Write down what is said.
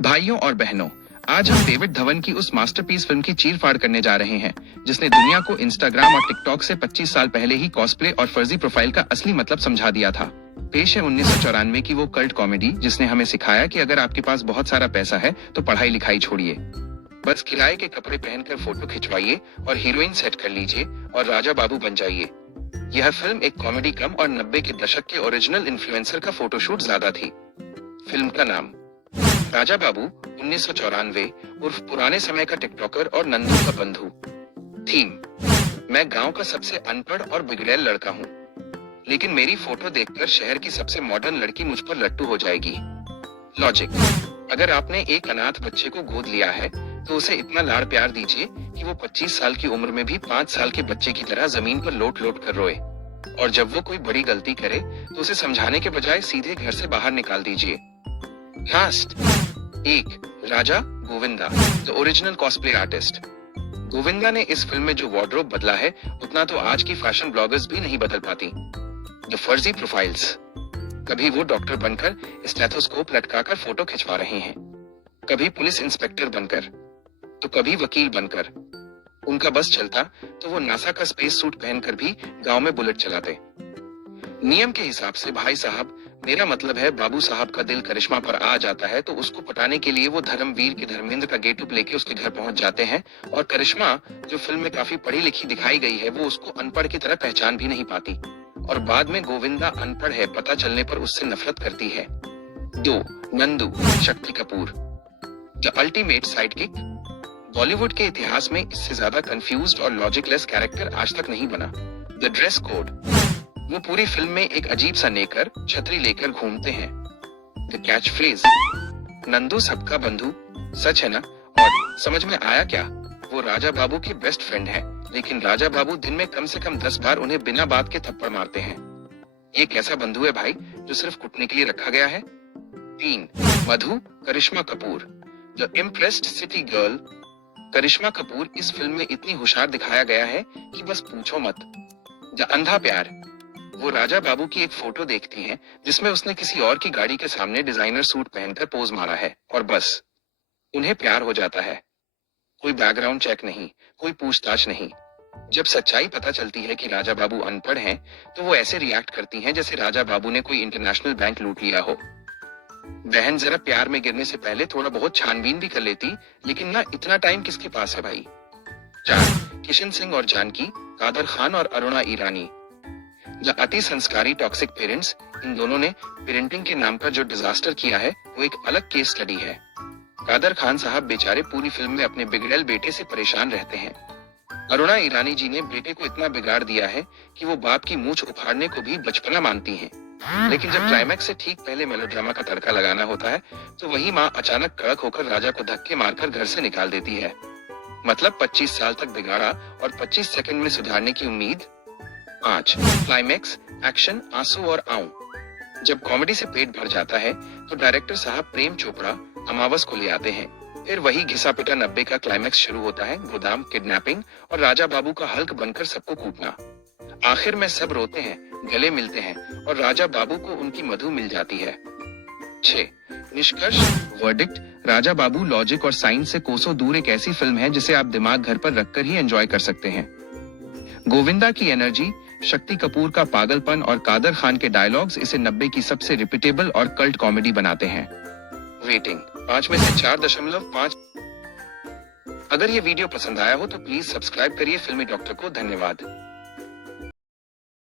भाइयों और बहनों, आज हम डेविड धवन की उस मास्टरपीस फिल्म की चीर-फाड़ करने जा रहे हैं जिसने दुनिया को इंस्टाग्राम और टिकटॉक से 25 साल पहले ही कॉस्प्ले और फर्जी प्रोफाइल का असली मतलब समझा दिया था। पेश है 1994 की वो कल्ट कॉमेडी जिसने हमें सिखाया कि अगर आपके पास बहुत सारा पैसा है तो पढ़ाई लिखाई छोड़िए, बस किराए के कपड़े पहनकर फोटो खिंचवाइए और हीरोइन सेट कर लीजिए और राजा बाबू बन जाइए। यह फिल्म एक कॉमेडी कम और 90 के दशक के ओरिजिनल इन्फ्लुएंसर का फोटोशूट ज्यादा थी। फिल्म का नाम राजा बाबू 1994 उर्फ पुराने समय का टिकटॉकर और नंदू का बंधु। थीम, मैं गांव का सबसे अनपढ़ और बिगड़ैल लड़का हूँ, लेकिन मेरी फोटो देखकर शहर की सबसे मॉडर्न लड़की मुझ पर लट्टू हो जाएगी। लॉजिक, अगर आपने एक अनाथ बच्चे को गोद लिया है तो उसे इतना लाड़ प्यार दीजिए कि वो 25 साल की उम्र में भी 5 साल के बच्चे की तरह जमीन पर लोट लोट कर रोए, और जब वो कोई बड़ी गलती करे तो उसे समझाने के बजाय सीधे घर से बाहर निकाल दीजिए। Cast 1, Raja Govinda, the original cosplay artist. Govinda ने इस फिल्म में जो वार्डरोब बदला है उतना तो आज की फैशन ब्लॉगर्स भी नहीं बदल पाती। द फर्जी प्रोफाइल्स, कभी वो डॉक्टर बनकर स्टेथोस्कोप लटकाकर फोटो खिंचवा रहे हैं, कभी पुलिस इंस्पेक्टर बनकर, तो कभी वकील बनकर। उनका बस चलता तो वो नासा का स्पेस सूट पहनकर भी गांव में बुलेट चलाते। नियम के हिसाब से भाई साहब, मेरा मतलब है बाबू साहब का दिल करिश्मा पर आ जाता है तो उसको पटाने के लिए वो धर्मवीर के धर्मेंद्र का गेटअप लेके उसके घर पहुंच जाते हैं, और करिश्मा जो फिल्म में काफी पढ़ी लिखी दिखाई गई है वो उसको अनपढ़ की तरह पहचान भी नहीं पाती, और बाद में गोविंदा अनपढ़ है पता चलने पर उससे नफरत करती है। 2, नंदू, शक्ति कपूर, द अल्टीमेट साइडकिक। बॉलीवुड के इतिहास में इससे ज्यादा कंफ्यूज्ड और लॉजिकलेस कैरेक्टर आज तक नहीं बना। द ड्रेस कोड, वो पूरी फिल्म में एक अजीब सा नेकर छतरी लेकर घूमते हैं। द कैच फ्रेज, नंदू सबका बंधु, सच है ना? और समझ में आया क्या? वो राजा बाबू के बेस्ट फ्रेंड है, लेकिन राजा बाबू दिन में कम से कम 10 बार उन्हें बिना बात के थप्पड़ मारते हैं। ये कैसा बंधु है भाई जो सिर्फ कुटने के लिए रखा गया है? 3, Madhu, Karishma Kapoor, the impressed city girl. Karishma Kapoor इस फिल्म में इतनी होशियार दिखाया गया है कि बस पूछो मत। द अंधा प्यार, वो राजा बाबू की एक फोटो देखती हैं जिसमें उसने किसी और की गाड़ी के सामने डिजाइनर सूट पहनकर पोज मारा है, और बस उन्हें प्यार हो जाता है। कोई बैकग्राउंड चेक नहीं, कोई पूछताछ नहीं। जब सच्चाई पता चलती है कि राजा बाबू अनपढ़ हैं, तो वो ऐसे रिएक्ट करती हैं जैसे राजा बाबू ने कोई इंटरनेशनल बैंक लूट लिया हो। बहन जरा प्यार में गिरने से पहले थोड़ा बहुत छानबीन भी कर लेती, लेकिन ना इतना टाइम किसके पास है भाई। 4, किशन सिंह और जानकी, कादर खान और अरुणा ईरानी, द अति संस्कारी टॉक्सिक पेरेंट्स। इन दोनों ने पेरेंटिंग के नाम पर जो डिजास्टर किया है वो एक अलग केस स्टडी है। कादर खान साहब बेचारे पूरी फिल्म में अपने बिगड़ैल बेटे से परेशान रहते हैं। अरुणा ईरानी जी ने बेटे को इतना बिगाड़ दिया है कि वो बाप की मूंछ उखाड़ने को भी बचपना मानती हैं। लेकिन जब क्लाइमैक्स से ठीक पहले मेलोड्रामा का तड़का लगाना होता है तो वही माँ अचानक कड़क होकर राजा को धक्के मारकर घर से निकाल देती है। मतलब 25 साल तक बिगाड़ा और 25 सेकंड में सुधारने की उम्मीद। 5, क्लाइमैक्स, एक्शन, आंसू और आऊं। जब कॉमेडी से पेट भर जाता है तो डायरेक्टर साहब प्रेम चोपड़ा अमावस को ले आते हैं। फिर वही घिसा पिटा 90 का क्लाइमैक्स शुरू होता है, गोदाम, किडनैपिंग और राजा बाबू का हल्क बनकर सबको कूटना। आखिर में सब रोते हैं, गले मिलते हैं और राजा बाबू को उनकी मधु मिल जाती है। 6, निष्कर्ष, वर्डिक्ट, राजा बाबू लॉजिक और साइंस से कोसों दूर एक ऐसी फिल्म है जिसे आप दिमाग घर पर रखकर ही एंजॉय कर सकते हैं। गोविंदा की एनर्जी, शक्ति कपूर का पागलपन और कादर खान के डायलॉग्स इसे 90 की सबसे रिपीटेबल और कल्ट कॉमेडी बनाते हैं। रेटिंग 5 में से 4.5। अगर ये वीडियो पसंद आया हो तो प्लीज सब्सक्राइब करिए फिल्मी डॉक्टर को। धन्यवाद।